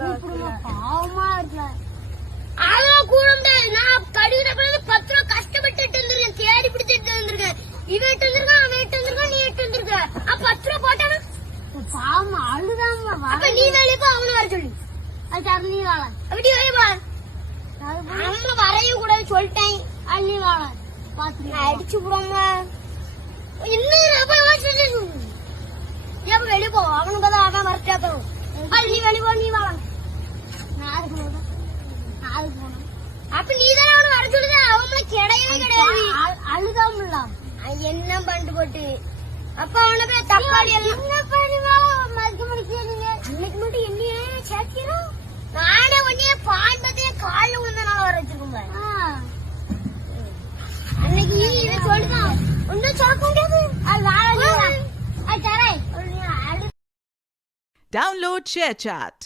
பாவமா இருக்கல. அவன் கூட நான் கடிக்கிறப்ப 10 ரூபா கஷ்டப்பட்டு இருந்திருக்கேன், தேடி பிடிச்சிட்டு வந்திருக்கேன். இவன் எட்டு வந்திருக்கான், அவன் எட்டு வந்திருக்கான், நீ எட்டு வந்திருக்க. 10 ரூபா போட்டானா பாவமா அழுதாம. அப்ப நீ வேலையப்போ அவனை வர சொல்லி அது தரலி வாழ அப்படி வரையப்பா. நம்ம வரையும் கூட சொல்லிட்டேன். அள்ளி வாழ பாத்து அடிச்சு விடாம இன்னும் வெளியே போ. அவனுக்கு தான் அவன் வரட்டாத்தரும். அது நீ வெளியே போ, நீ வாழ. நாளைக்கு போன அப்ப நீ தானே அவனை வர சொல்லுத. அவங்கள கிடையவே கிடையாது. அழுதாம என்ன பண்ணிட்டு போட்டு அப்ப அவனுக்கு தக்காளி என்ன பண்ணுவா மதிக்க முடிக்கிறீங்க. அன்னைக்கு மட்டும் என்னையே சேர்க்கிறோம். நானே உன்னைய பான்பத்தையே காலில் விழுந்தனால வர வச்சிருக்கோம். அன்னைக்கு இதை சொல்லுதான் ஒன்னும் சொல்ல முடியாது. அது தரேன். Download ShareChat.